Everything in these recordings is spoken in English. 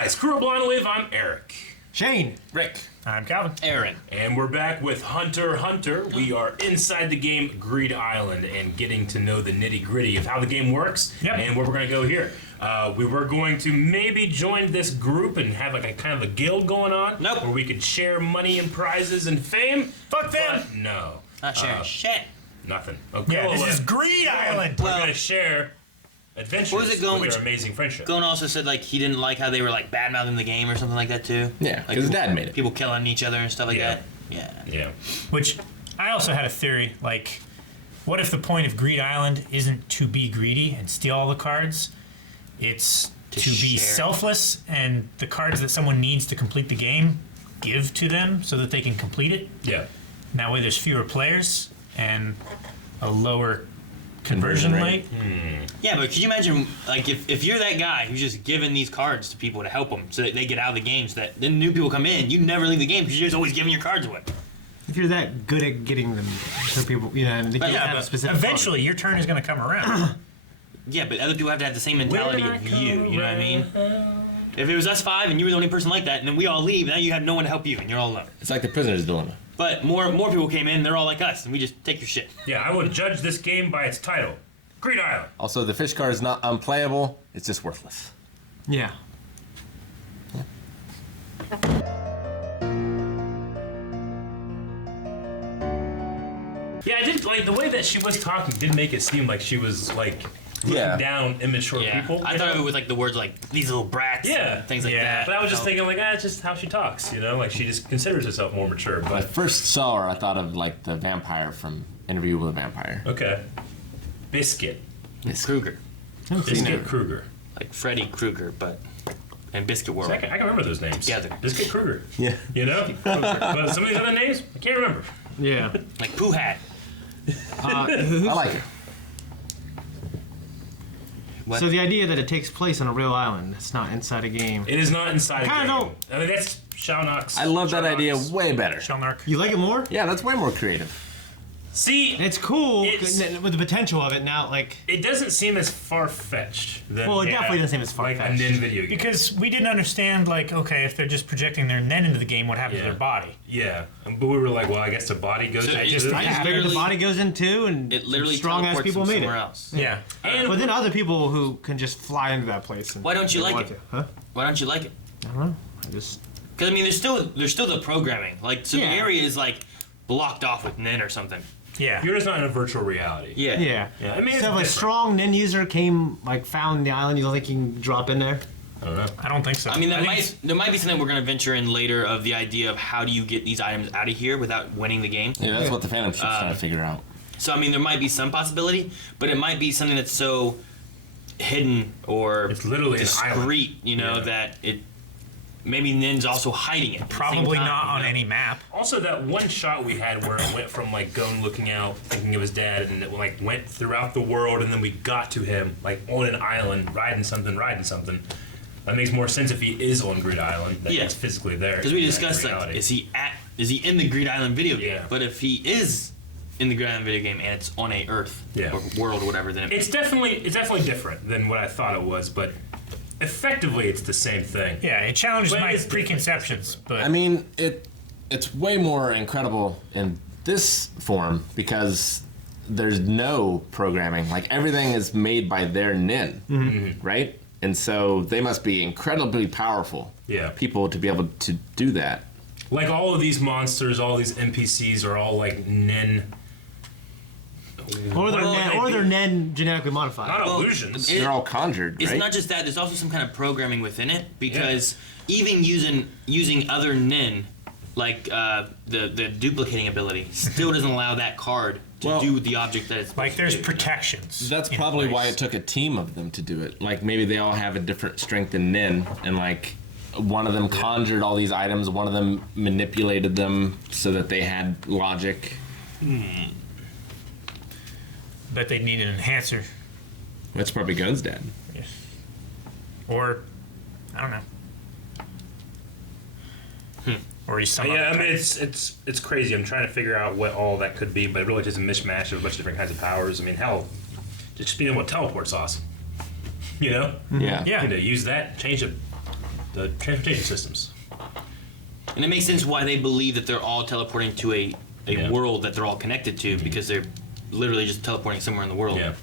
guys, Crew Blind Live, I'm Eric. Shane. Rick. I'm Calvin. Aaron. And we're back with Hunter x Hunter. We are inside the game Greed Island and getting to know the nitty-gritty of how the game works and where we're going to go here. We were going to maybe join this group and have like a kind of a guild going on. Nope. Where we could share money and prizes and fame. Fuck them. But no. Not sharing shit. Nothing. Yeah, this is Greed Island. We're going to share adventures What was it going- with our amazing friendship. Gon also said like he didn't like how they were like bad mouthing the game or something like that too. Yeah, like because his dad made it. People killing each other and stuff like Yeah. that. Yeah. Yeah. Which I also had a theory. Like, what if the point of Greed Island isn't to be greedy and steal all the cards? It's to be share. selfless, and the cards that someone needs to complete the game, give to them so that they can complete it. Yeah. And that way, there's fewer players and a lower conversion rate. Yeah, but could you imagine like if you're that guy who's just giving these cards to people to help them so that they get out of the game, so that then new people come in, you never leave the game because you're just always giving your cards away. If you're that good at getting them to people, you know, and they But have But specific eventually, your turn is going to come around. Yeah, but other people have to have the same mentality When I of you. come You know what I mean? If it was us five and you were the only person like that, and then we all leave, now you have no one to help you, and you're all alone. It's like the prisoner's dilemma. But more people came in, they're all like us, and we just take your shit. Yeah, I would judge this game by its title. Greed Island. Also, the fish card is not unplayable. It's just worthless. Yeah. Yeah, I did like the way that she was talking. Did make it seem like she was like looking down immature people. I you thought know? of it with like the words like these little brats, Yeah. and things like Yeah. that. But I was just So- thinking like, it's just how she talks. You know, like she just considers herself more mature. When I But first saw her, I thought of like the vampire from Interview with a Vampire. okay, Biscuit, Kruger, Biscuit Kruger. like Freddy Krueger, but in Biscuit World. I can remember those names. Together. Biscuit Kruger. Yeah. You know, but some of these other names I can't remember. Yeah. Like Pooh Hat. I like it. What? So the idea that it takes place on a real island, it's not inside a game. It is not inside. Kinda a game. don't- I mean, that's Shaunox. I love that idea way better. Shelnark. You like it more? Yeah, that's way more creative. See, It's cool It's- with the potential of it now. Like, it doesn't seem as far-fetched. Than, Well, it definitely doesn't seem as like far-fetched. a Nin video game. Because we didn't understand, like, okay, if they're just projecting their nen into the game, what happens to Yeah. their body? Yeah, but we were like, well, I guess the body goes. So into it this. just- I just Yeah, figured the literally- body goes in too, and It literally strong ass teleports people them made it. somewhere else. Yeah. And But then other people who can just fly into that place. And Why don't you they like want it? to. Huh? Why don't you like it? I don't know. I just. Because I mean, there's still the programming. Like, so Yeah. the area is like blocked off with Nin or something. Yeah. you're just not in a virtual reality. Yeah. Yeah. Yeah, I mean, it's So if a different. strong Nin user found the island, you don't think he can drop in there? I don't know. I don't think so. I mean, think there might be something we're gonna venture in later of the idea of how do you get these items out of here without winning the game. Yeah, that's what the Phantom Ship's trying to figure out. So I mean, there might be some possibility, but it might be something that's so hidden or It's literally an island. discreet, you know, Yeah. that it maybe Nin's also hiding it. at the same probably time, not you on know? any map. Also, that one shot we had where it went from like Gon looking out, thinking of his dad, and it like went throughout the world, and then we got to him like on an island, riding something. That makes more sense if he is on Greed Island. That Yeah. he's physically there. Because we in that discussed like, reality. is he in the Greed Island video game? Yeah. But if he is in the Greed Island video game and it's on a Earth Yeah. or world or whatever, then It's definitely different than what I thought it was, but effectively it's the same thing. Yeah, it challenged Well, my it's different. preconceptions, but I mean, it's way more incredible in this form because there's no programming. Like everything is made by their Nin, right? And so they must be incredibly powerful Yeah. people to be able to do that. Like all of these monsters, all these NPCs are all like Nin. Or they're Well, Nen, they or do- they're Nen genetically modified. Not Well, illusions. it- They're all conjured, it's right? not just that. There's also some kind of programming within it because even using other Nin, like the duplicating ability, still doesn't allow that card to Well, do the object that it's supposed like there's to do. protections. That's in probably why place. it took a team of them to do it. Like maybe they all have a different strength in Nin, and like one of them conjured all these items, one of them manipulated them so that they had logic. Bet they need an enhancer. That's probably Gun's dad. Or, I don't know. Or he's some Yeah, I other mean type. it's crazy. I'm trying to figure out what all that could be, but it really just a mishmash of a bunch of different kinds of powers. I mean, hell, just being able to teleport's awesome. You know, Yeah. Yeah. you know, use that, change a the transportation systems. And it makes sense why they believe that they're all teleporting to a Yeah. world that they're all connected to, because they're literally just teleporting somewhere in the world. Yeah.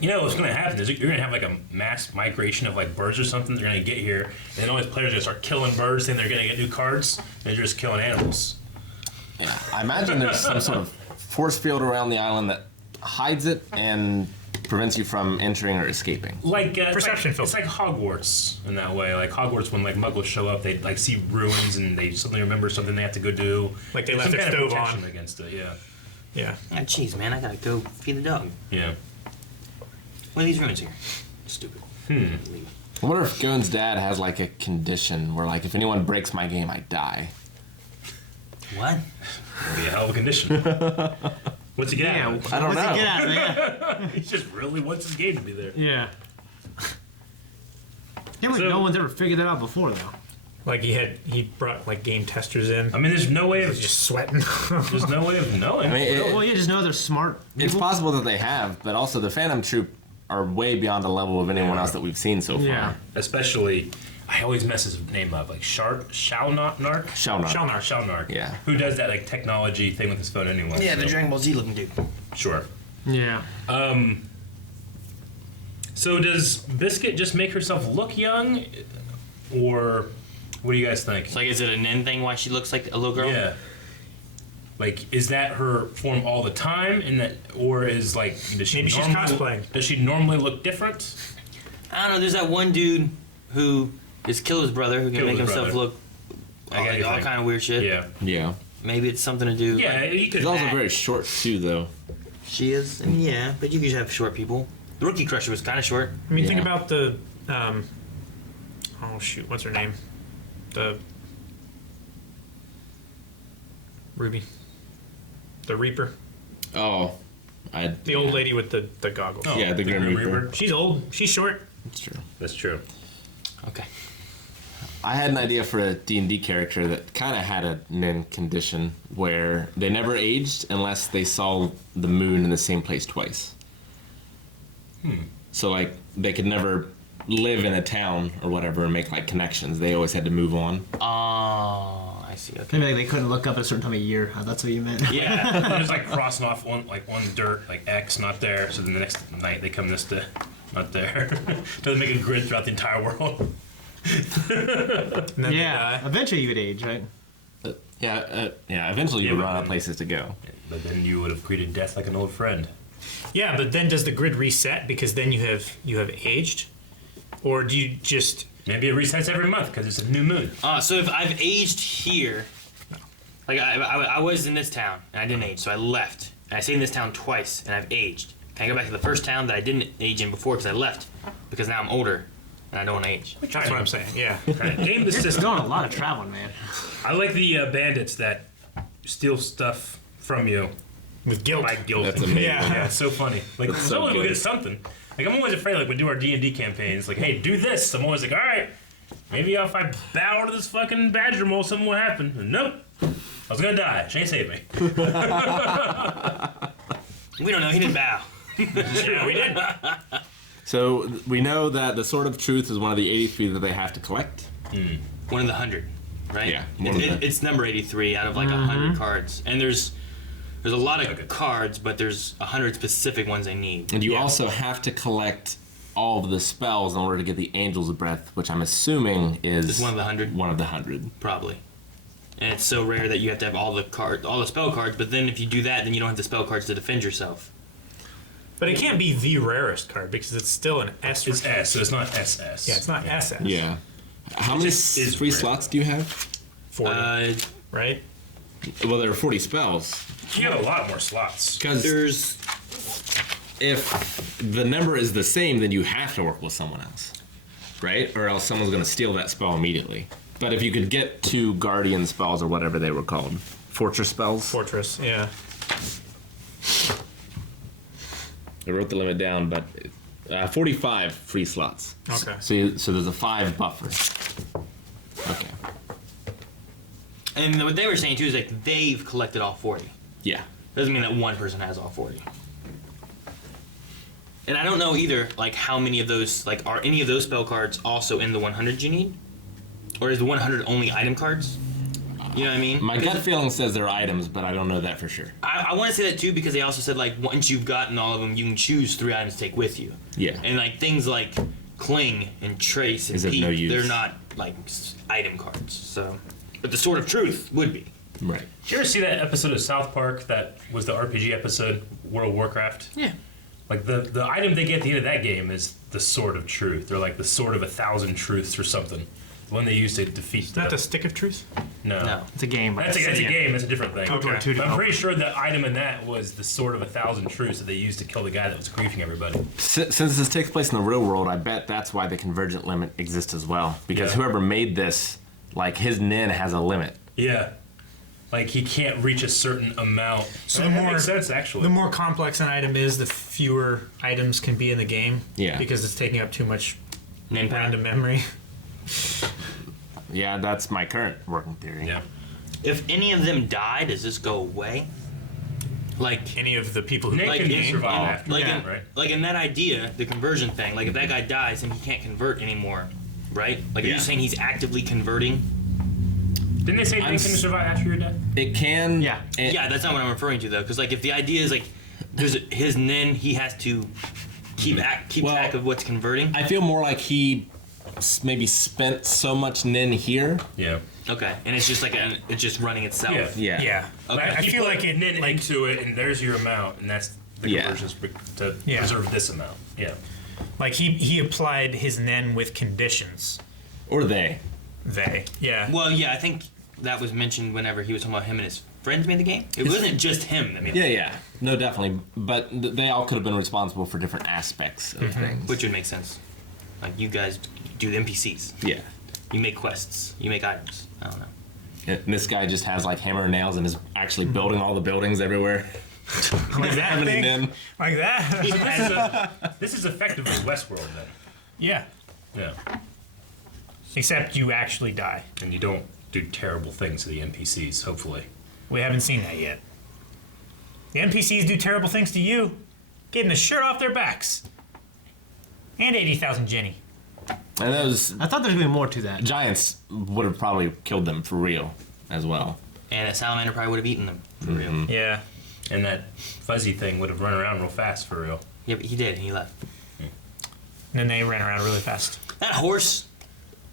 You know what's going to happen is you're going to have like a mass migration of like birds or something. They're going to get here, and then all these players are going to start killing birds, and they're going to get new cards, and they're just killing animals. Yeah, I imagine there's some sort of force field around the island that hides it and prevents you from entering or escaping. Like Perception it's like Hogwarts in that way. Like Hogwarts, when like Muggles show up, they like see ruins and they suddenly remember something they have to go do. Like they There's left some their kind of stove protection on. against it. Yeah. Yeah. Ah, jeez, man, I gotta go feed the dog. Yeah. What are these ruins here? Stupid. Leave. I wonder if Gone's dad has like a condition where like if anyone breaks my game, I die. What? Be a hell of a condition. What's he get? Yeah, out of it? I don't what's know. he get out of it? He just really wants his game to be there. Yeah. Can't believe So- no one's ever figured that out before, though. Like he brought like game testers in. I mean, there's no way of Just sweating. there's no way of knowing. I mean, Well, you just know they're smart. it's possible that they have, but also the Phantom Troop are way beyond the level of anyone else that we've seen so far. Yeah. Especially, I always mess his name up. Like Shalnark. Shalnar. Shalnark. Yeah. Who does that like technology thing with his phone anyway? Yeah, the so- Dragon Ball Z looking dude. Sure. Yeah. So does Biscuit just make herself look young, or what do you guys think? It's like, is it a Nin thing why she looks like a little girl? Yeah. Like, is that her form all the time, and that, or is like, does she Maybe she's normally, cosplaying. Does she normally look different? I don't know. There's that one dude who just killed his brother, who can Killed make his himself brother. look I all, got you all think. kind of weird shit. Yeah. Yeah. Maybe it's something to do. Yeah, you could. He's also very short too, though. She is. And yeah, but you could just have short people. The Rookie Crusher was kind of short. I mean, think Yeah. about the oh shoot, what's her name? The Ruby. The Reaper. Oh, The old lady with the goggles. Oh, Yeah, the Grim Reaper. She's old. She's short. That's true. That's true. Okay. I had an idea for a D&D character that kind of had a Nin condition where they never aged unless they saw the moon in the same place twice. So like they could never live in a town or whatever and make like connections. They always had to move on. Oh, I see. Okay. Maybe like, they couldn't look up at a certain time of year. That's what you meant. Yeah. Just like crossing off one dirt, like X, not there. So then the next night they come this to, not there. Doesn't make a grid throughout the entire world. And then Yeah. they die. Eventually you would age, right? Yeah. Eventually you Yeah, would but run out then- of places to go. But then you would have greeted death like an old friend. Yeah, but then does the grid reset because then you have aged, or do you just Maybe it resets every month because it's a new moon. So if I've aged here, like I was in this town and I didn't age, so I left. And I stayed in this town twice and I've aged. Can I go back to the first town that I didn't age in before because I left? Because now I'm older and I don't want to age. That's what I'm saying. Yeah. Game the You're system. going a lot of traveling, man. I like the bandits that steal stuff from you. With guilt. Like guilt. That's amazing. Yeah, it's so funny. Like, That's so someone will good. get something. Like, I'm always afraid, like, we do our D&D campaigns, like, hey, do this. I'm always like, all right, maybe if I bow to this fucking badger mole, something will happen. And nope. I was gonna die. She ain't saved me. We don't know. He didn't bow. Yeah, we did. So we know that the Sword of Truth is one of the 83 that they have to collect. One of the 100, right? Yeah, one of the- It's number 83 out of like 100 cards, and there's a lot of cards, but there's 100 specific ones they need. And you also have to collect all of the spells in order to get the Angel's Breath, which I'm assuming is It's one of the 100. One of the 100. Probably. And it's so rare that you have to have all the spell cards. But then if you do that, then you don't have the spell cards to defend yourself. But it can't be the rarest card because it's still an S. It's S, so it's not SS. Yeah, it's not SS. Yeah. How many just is free rare. slots do you have? 40, right? Well, there are 40 spells. You have a lot more slots. Because There's if the number is the same, then you have to work with someone else, right? Or else someone's going to steal that spell immediately. But if you could get 2 guardian spells or whatever they were called, fortress spells. Fortress, yeah. I wrote the limit down, but 45 free slots. Okay. So there's a 5 buffer. Okay. and what they were saying too is like they've collected all 40. Yeah. Doesn't mean that one person has all 40. And I don't know either, like, how many of those, like, are any of those spell cards also in the 100 you need? Or is the 100 only item cards? You know what I mean? My gut feeling says they're items, but I don't know that for sure. I want to say that too because they also said, like, once you've gotten all of them, you can choose 3 items to take with you. Yeah. And, like, things like Cling and Trace and Is of Peep, no use. they're not, like, item cards. So, but the Sword of Truth would be. Right. Did you ever see that episode of South Park that was the RPG episode, World of Warcraft? Yeah. Like the item they get at the end of that game is the Sword of Truth. They're like the Sword of 1,000 Truths or something. The one they use to defeat. Is that the Stick of Truth? No. It's a game. That's a game. That's a different thing. Okay. Two I'm different- pretty sure the item in that was the Sword of 1,000 Truths that they used to kill the guy that was griefing everybody. Since this takes place in the real world, I bet that's why the convergent limit exists as well. Because Yeah. whoever made this, like his nin has a limit. Yeah. Like he can't reach a certain amount. So And the that more- makes sense actually. The more complex an item is, the fewer items can be in the game. Yeah. Because it's taking up too much Name pad. random memory. Yeah, that's my current working theory. Yeah. If any of them die, does this go away? Like, Any of the people who Nick play the can game. survive after like, that, in, right? like in that idea, the conversion thing, like if that guy dies and he can't convert anymore, right? Like, are Yeah. you saying he's actively converting? Didn't they say Nick can survive after you're dead? It can. Yeah. and- Yeah, that's not what I'm referring to though, because like if the idea is like there's his nin, he has to keep Well, track of what's converting. I feel more like he maybe spent so much nin here. Yeah. Okay, and it's just like it's just running itself. Yeah. Yeah. Yeah. Okay. I You feel put like it knit like into it, and there's your amount, and that's the Yeah. conversions to Yeah. preserve this amount. Yeah. like he applied his nen with conditions. Or they. Yeah. Well, yeah, I think that was mentioned whenever he was talking about him and his friends made the game. It wasn't just him that made Yeah, the game, yeah. No, definitely. But they all could have been responsible for different aspects of things. which would make sense. Like you guys do the NPCs, Yeah. you make quests, you make items. I don't know. And this guy just has like hammer and nails and is actually building all the buildings everywhere. Like that Having thing? nin. Like that? This is effectively Westworld then. Yeah. Yeah. Except you actually die. And you don't do terrible things to the NPCs, hopefully. We haven't seen that yet. The NPCs do terrible things to you, getting the shirt off their backs. And 80,000 Jenny. And those I thought there's gonna be more to that. giants would have probably killed them for real as well. And a salamander probably would have eaten them for real. Yeah. And that fuzzy thing would have run around real fast for real. Yeah, but he did. And he left. And then they ran around really fast. That horse.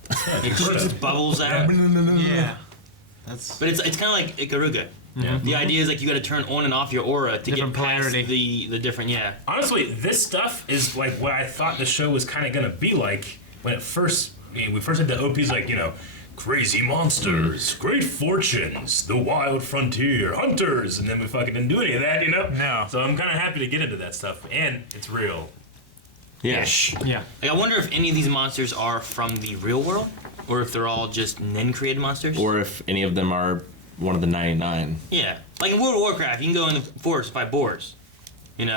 It shoots its bubbles out. Yeah. That's But it's kind of like Ikaruga. Yeah. The idea is like you got to turn on and off your aura to Different get past polarity. the different Honestly, this stuff is like what I thought the show was kind of gonna be like when it first. We first had the OPs like crazy monsters, great fortunes, the wild frontier, hunters, and then we fucking didn't do any of that, No. So I'm kind of happy to get into that stuff, and it's real. Yeah. yeah. Like I wonder if any of these monsters are from the real world, or if they're all just Nen created monsters. Or if any of them are one of the 99. Yeah, like in World of Warcraft, you can go in the forest and fight boars. And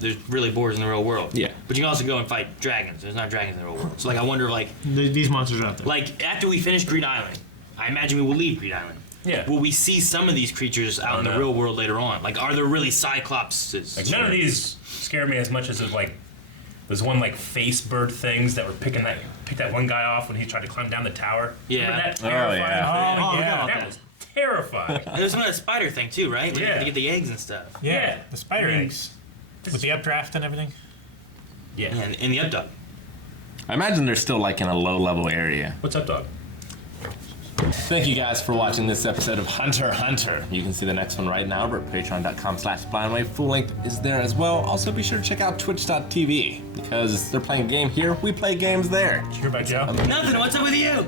there's really boars in the real world. Yeah. But you can also go and fight dragons. There's not dragons in the real world. So like I wonder if like These monsters are out there. like after we finish Greed Island, I imagine we will leave Greed Island. Yeah. Will we see some of these creatures out in the know. real world later on? Like are there really cyclopses? Like none of these scare me as much as there's one like face bird things that were picked that one guy off when he tried to climb down the tower. Yeah. Remember that terrifying yeah. thing? Oh, yeah. That was terrifying. And there's some of that spider thing too, right? When you have Yeah. to get the eggs and stuff. Yeah. Yeah. The spider I mean, eggs. With the updraft and everything. Yeah. And the updog. I imagine they're still like in a low level area. What's up, dog? Thank you guys for watching this episode of Hunter x Hunter. You can see the next one right now over at patreon.com/blindwave. Full length is there as well. Also be sure to check out twitch.tv because they're playing a game here. We play games there. Did you hear about Joe? Nothing. What's up with you?